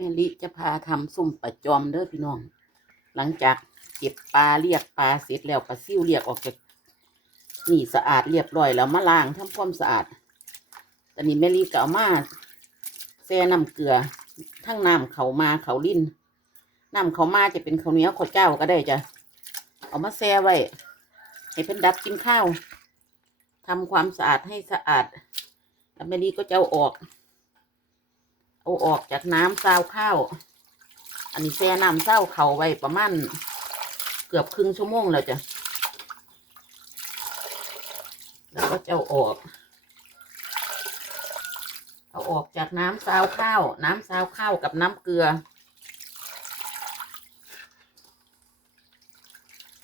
แม่ลิจะพาทำส้มปลาจอมเด้อพี่น้อง หลังจากเก็บปลาเรียกปลาเสร็จแล้วปลาซิ่วเรียกออกจากนี่สะอาดเรียบร้อยแล้วมาล้างทำความสะอาดตอนนี้แม่ลิก็เอามาแช่น้ำเกลือ ทั้งน้ำเขามาเขาลิ้นน้ำเขามาจะเป็นข้าวเหนียวข้าวเจ้าก็ได้จ้ะเอามาแช่ไว้ให้เพิ่นดับกินข้าวทำความสะอาดให้สะอาดแล้วแม่ลีก็จะเอาออก เอาออกจากน้ำซาวข้าว อันนี้แช่น้ำเศร้าเขาไว้ประมาณเกือบครึ่งชั่วโมงแล้วจ้ะ แล้วก็จะเอาออก เอาออกจากน้ำซาวข้าว น้ำซาวข้าวกับน้ำเกลือ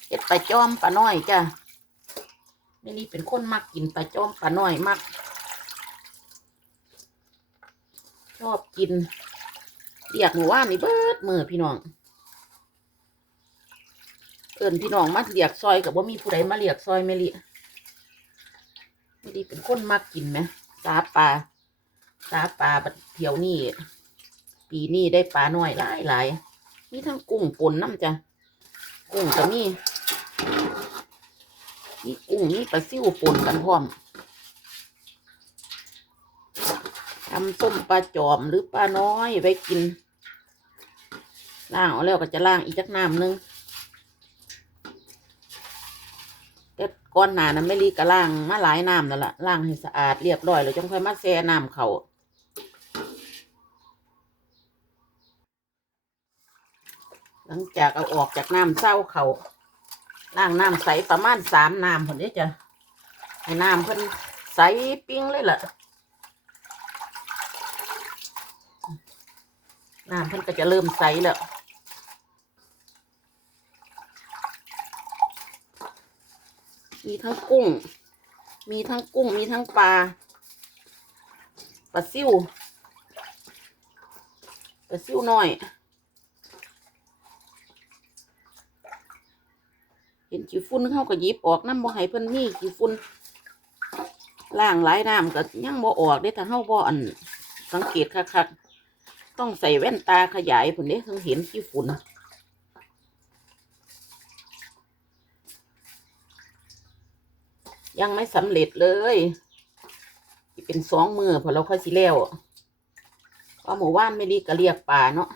เห็ดปลาจอมปลาน้อยจ้ะไม่นี่เป็นคนมักกินปลาจอมปลาน้อยมัก ช อบกินเรียกหนูว่านี่เบิดมือพี่น้อง เอินพี่น้องมาเรียกซอยกับว่ามีผู้ใดมาเรียกซอยไม่ลิไม่ดีเป็นคนมักกินไหมสาปลาสาปลาบัดเที่ยวนี่ปีนี้ได้ปลาน้อยหลายหลายมีทั้งกุ้งปนน้ำจ้ะกุ้งก็มีมีกุ้งมีปลาซิ่วปนกันพร้อม ทำส้มปลาจอมหรือปลาน้อยไว้กินล่างเอาแล้วก็จะล่างอีกจักน้ำนึงแต่ก้อนหนานะไม่รีก็ล่างมาหลายน้ำแล้วล่ะล่างให้สะอาดเรียบร้อยแล้วจังค่อยมาแช่น้ำเขาหลังจากเอาออกจากน้ำเศร้าเขาล่างน้ำใสประมาณสามน้ำผลนี้จะให้น้ำเพิ่นใสปิ้งเลยล่ะ น้ำเพิ่นก็จะเริ่มใสแล้วมีทั้งกุ้ง มีทั้งกุ้ง มีทั้งปลา ปลาซิวปลาซิวน้อย เห็นขี้ฝุ่นเข้าก็หยิบออกน้ำบ่ให้เพิ่นมีขี้ฝุ่นล่างหลายน้ำก็ยังบ่ออกเด้ถ้าเฮาบ่อันสังเกตคักๆ ต้องใส่แว่นตาขยายผลเนี้ถึงเห็นขี้ฝุ่นยังไม่สำเร็จเลยเป็นสองมือพอเราค่อยสิแล้วเพราะหมู่บ้านไม่รีก็เรียกป่าเนาะ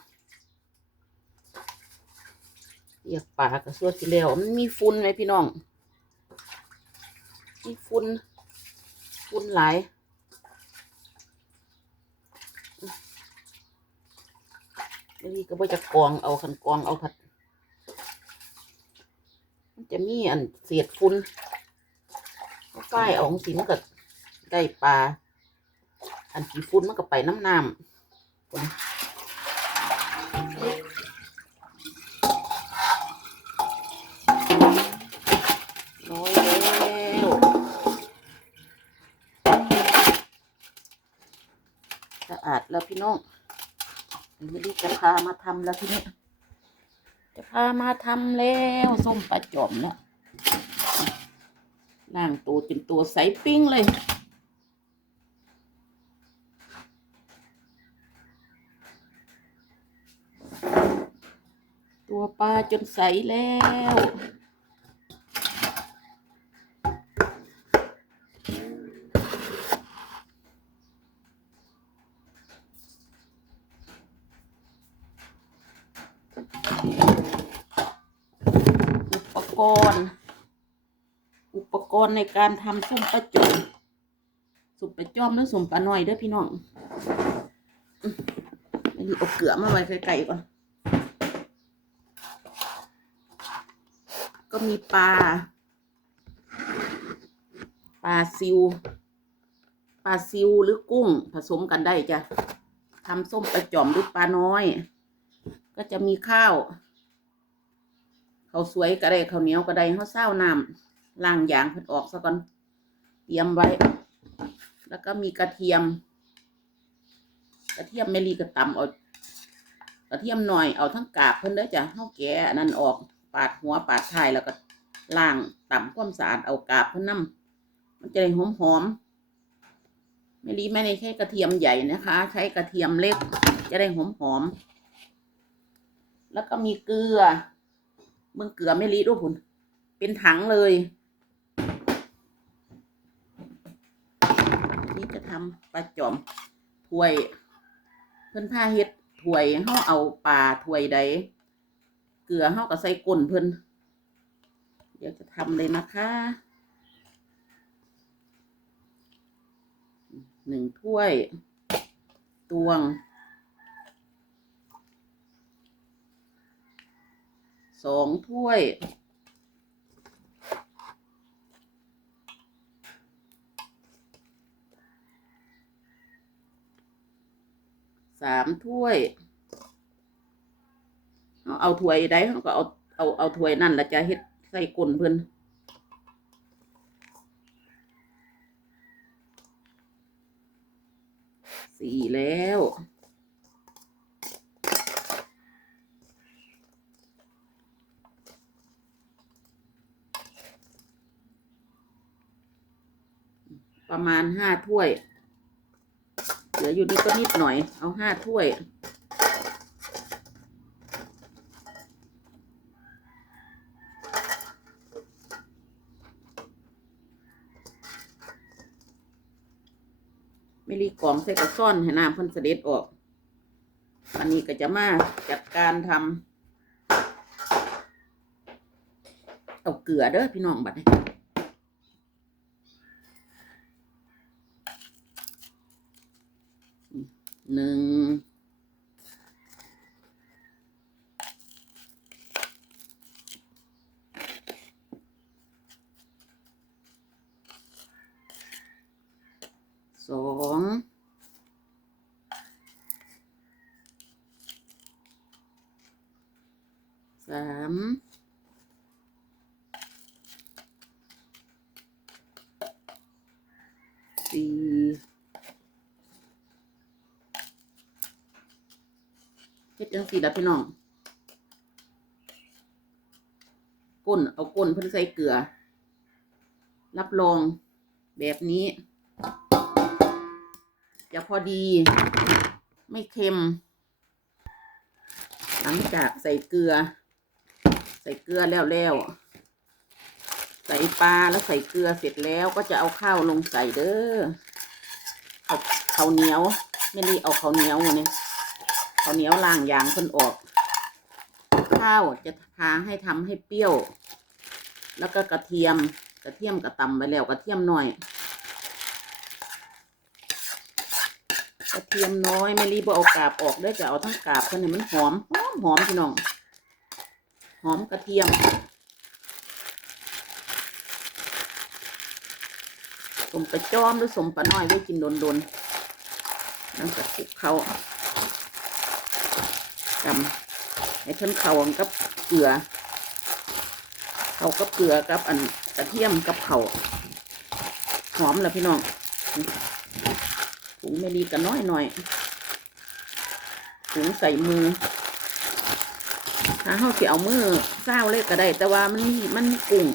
เรียกป่าก็ส่วนสิแล้วมันมีฝุ่นไหมพี่น้อง มีฝุ่นฝุ่นหลาย บางทีก็บ่จะกองเอาคันกองเอาผัดมันจะมีอันเศษฝุ่นเอาฝ้ายเอาของสิมันก็ได้ปลา อันกี่ฝุ่นมันก็ไปน้ำน้ำน้อยแล้วสะอาดแล้วพี่น้อง ไม่ได้จะพามาทำแล้วทีนี้ จะพามาทำแล้วส้มปลาจอมเนี่ยล่างตัวเป็นตัวใสปิ้งเลยตัวปลาจนใสแล้ว รณ์ในการทำส้มปลาจอมส้มปลาจอมหรือส้มปลาหน่อยเด้อพี่น้องอันนี้เอาเกลือมาไว้ไกลๆก่อน ก็มีปลา ปลาซิว ปลาซิวหรือกุ้งผสมกันได้จ้ะทำส้มปลาจอมหรือปลาน้อย ก็จะมีข้าว เขาวสวยก็ได้ข้าวเหนียวก็ได้เขาเศร้าน้ำ ล้างยางเพิ่นออกซะก่อน เตรียมไว้ แล้วก็มีกระเทียม กระเทียมเมลีก็ตำเอากระเทียมหน่อยเอาทั้งกาบเพิ่นเด้อจ้ะเฮาแกะนนั้นออกปาดหัวปาดท้ายแล้วก็ล้างตำความสะอาดเอากาบเพิ่นนํมันจะได้หอมหอมเมลีไม่ได้ใช้กระเทียมใหญ่นะคะ ใช้กระเทียมเล็ก จะได้หอมหอมแล้วก็มีเกลือมึงเกลือไม่รีด้วยคุณเป็นถังเลย นี่จะ ทำปลาจอมถ้วย เพิ่นผ้าเฮ็ดถ้วยเฮาเอาปลาถ้วยใดเกลือเฮาก็ใส่ก้นเพิ่นเดี๋ยวจะทำเลยนะคะหนึ่งถ้วย ตวงสองถ้วย สามถ้วย เอาเอาถ้วยใดเขาก็เอาเอาเอาถ้วยนั่นละจะเฮ็ดใส่ก้นเพิ่นสี่แล้วประมาณห้าถ้วย ลืออยู่นี่ก็นิดหน่อย เอาห้าถ้วย ไม่รีกล่องใส่กระซ่อนให้น้ำพิ่นเสด็จออก อันนี้ก็จะมาจัดการทำเอาเกลือเด้อพี่น้องบัดนี้ หนึ่งสองสามสี่ เฮ็ดจังสี่ละพี่น้องก้นเอาก้นเพิ่นใส่เกลือ รับรองแบบนี้ จะพอดี ไม่เค็ม หลังจากใส่เกลือ ใส่เกลือแล้วแล้วใส่ปลาแล้วใส่เกลือเสร็จแล้วก็จะเอาข้าวลงใส่เด้อเอาข้าวเหนียวไม่รีเอาข้าวเหนียวเนี่ย ข้าวเหนียวล่างยางเพิ่นออก ข้าวจะทาให้ทำให้เปรี้ยว แล้วก็กระเทียมกระเทียมกระตำไปแล้วกระเทียมหน่อย กระเทียมน้อยไม่รีบเอากาบออกได้จะเอาทั้งกาบเพิ่นให้มันหอมหอมหอมพี่น้องหอมกระเทียมสมปลาจอมหรือสมปลาน้อยไว้กินโดนๆนั่นก็คลุกเขา ทำให้เพิ่นเข้ากับเกลือเข้ากับเกลือกับอันกระเทียมกับเขาหอมแล้วพี่น้องถุงไม่ดีกันน้อยหน่อยถุงใส่มือถ้าเขาสิเอามือเศร้าเลยก็ได้ แต่ว่ามันมันกุ้ง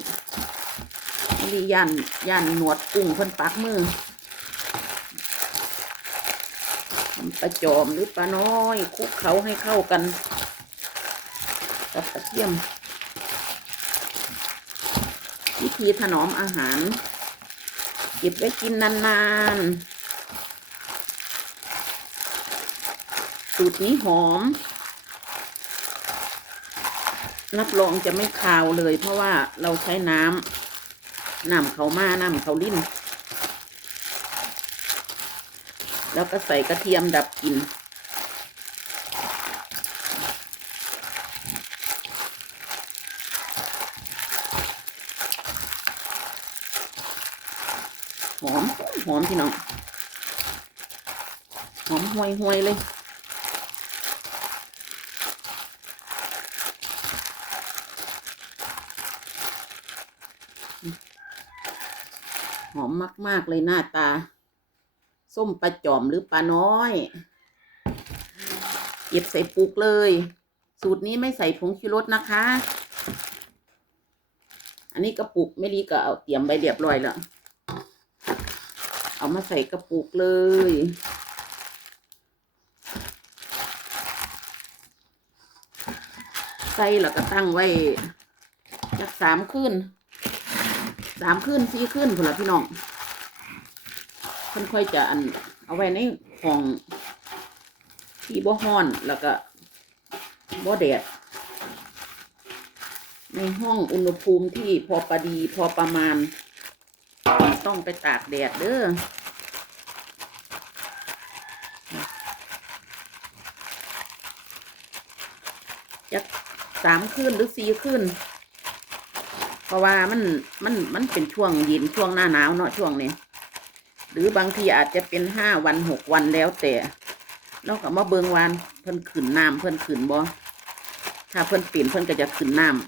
มันมียันยันหนวดกุ้งเพิ่นปักมือ ทำ ปลาจอมหรือปลาน้อยคลุกเขาให้เข้ากัน กับกระเทียม วิธีถนอมอาหาร เก็บไว้กินนานๆ สูตรนี้หอม รับรองจะไม่คาวเลยเพราะว่าเราใช้น้ำน้ำเขามาน้ำเขาลิ้น แล้วก็ใส่กระเทียมดับกลิ่นหอม หอมพี่น้อง หอมห่วยห่วยเลยหอมมาก ๆ เลยหน้าตา ส้มปลาจอมหรือปลาน้อยเก็บใส่ปุกเลย สูตรนี้ไม่ใส่ผงชูรสนะคะ อันนี้กระปุกไม่รีก็เอาเตรียมไว้เรียบร้อยแล้ว เอามาใส่กระปุกเลย ใส่แล้วก็ตั้งไว้จักสามคืนสามคืนสี่คืนพุ่นละพี่น้อง เพิ่นค่อยจะอันเอาไว้ในห้องที่บ่ฮ้อนแล้วก็บ่แดด ในห้องอุณหภูมิที่พอประดีพอประมาณ ต้องไปตากแดดเด้อจะสามคืนหรือสี่คืนเพราะว่ามันมันมันเป็นช่วงเย็นช่วงหน้าหนาวเนาะช่วงนี้ หรือบางทีอาจจะเป็นห้าวันหกวันแล้วแต่เรากมาเบิงวานเพิ่นขึ้นน้ำเพิ่นขึ้นบ่ถ้าเพิ่นเปลี่ยนเพิ่นก็จะขึ้นน้ำ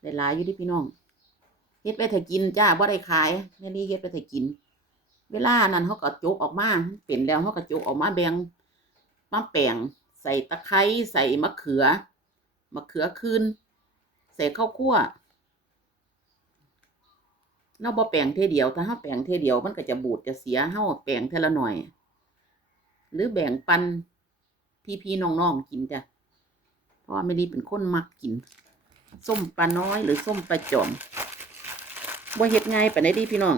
ได้หลายอยู่ดิพี่น้องเฮ็ดไปเถอะกินจ้าบ่ได้ขายแม่นี่เฮ็ดไปเถอะกิน เวลานั้นเขาก็จกออกมาเป็นแล้วเขาก็จกออกมาแบ่งมาแป้งใส่ตะไคร้ใส่มะเขือมะเขือคืนใส่ข้าวคั่ว เนาบ่แป้งเทเดียว ถ้าเฮาแป้งเทเดียว มันก็จะบูดจะเสียเฮาแป้งเทละหน่อย หรือแบ่งปันพี่ๆน้องๆกินจ้ะ เพราะว่าแม่ลีเป็นคนมักกิน ส้มปลาน้อยหรือส้มปลาจอมบ่เฮ็ดง่ายปานใดดิพี่น้อง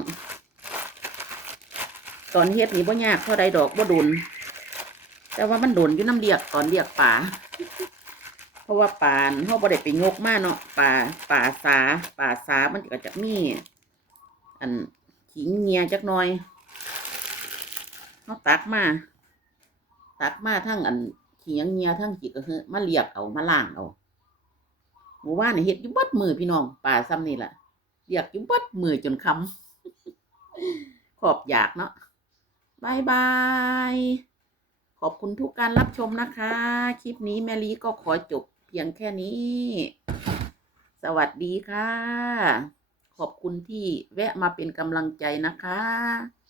ตอนเฮ็ดนี่บ่ยากเท่าใดดอกบ่โดนแต่ว่ามันโดนอยู่น้ำเลียกตอนเลียกป่าเพราะว่าป่าเฮาบ่ได้ไปยกมาเนาะป่าป่าสาป่าสามันก็จะมี อันขิงเงียจักหน่อยเฮาตักมา ตักมาทั้งอันขี้ยังเงียทั้งขี้กระเฮือมาเลียกเอามาล้างเอาหมู่บ้านเฮ็ดยู่เบัดมือพี่น้องป่าซ้ำนี่แหละเรียกยู่เบัดมือจนคำขอบอยากเนาะบายบาย ขอบคุณทุกการรับชมนะคะ คลิปนี้แมลีก็ขอจบเพียงแค่นี้ สวัสดีค่ะ อบคุณที่แวะมาเป็นกำลังใจนะคะ